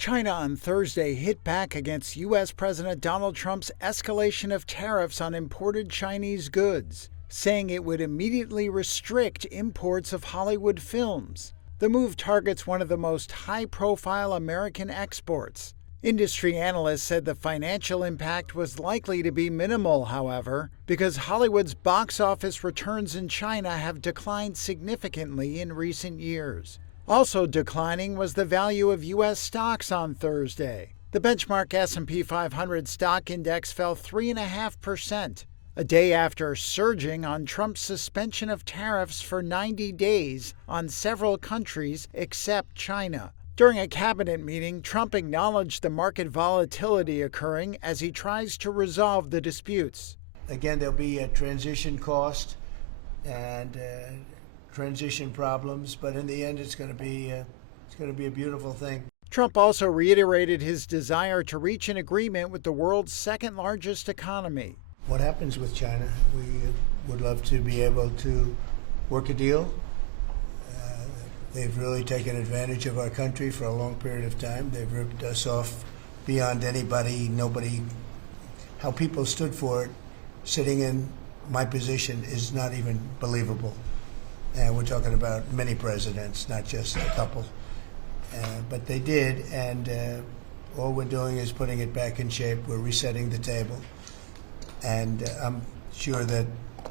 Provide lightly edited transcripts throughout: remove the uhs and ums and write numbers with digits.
China on Thursday hit back against U.S. President Donald Trump's escalation of tariffs on imported Chinese goods, saying it would immediately restrict imports of Hollywood films. The move targets one of the most high-profile American exports. Industry analysts said the financial impact was likely to be minimal, however, because Hollywood's box office returns in China have declined significantly in recent years. Also declining was the value of U.S. stocks on Thursday. The benchmark S&P 500 stock index fell 3.5%, a day after surging on Trump's suspension of tariffs for 90 days on several countries except China. During a cabinet meeting, Trump acknowledged the market volatility occurring as he tries to resolve the disputes. Again, there'll be a transition cost and transition problems, but in the end, it's going to be a beautiful thing. Trump also reiterated his desire to reach an agreement with the world's second-largest economy. What happens with China? We would love to be able to work a deal. They've really taken advantage of our country for a long period of time. They've ripped us off beyond nobody. How people stood for it, sitting in my position, is not even believable. And we're talking about many presidents, not just a couple. But they did, and all we're doing is putting it back in shape. We're resetting the table, and I'm sure that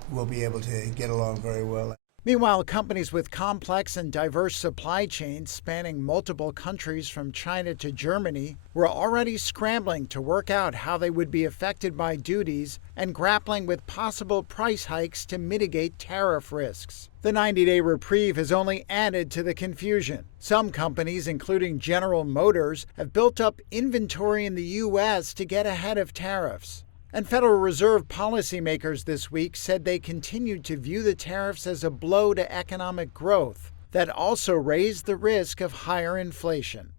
we'll be able to get along very well. Meanwhile, companies with complex and diverse supply chains spanning multiple countries from China to Germany were already scrambling to work out how they would be affected by duties and grappling with possible price hikes to mitigate tariff risks. The 90-day reprieve has only added to the confusion. Some companies, including General Motors, have built up inventory in the U.S. to get ahead of tariffs. And Federal Reserve policymakers this week said they continued to view the tariffs as a blow to economic growth that also raised the risk of higher inflation.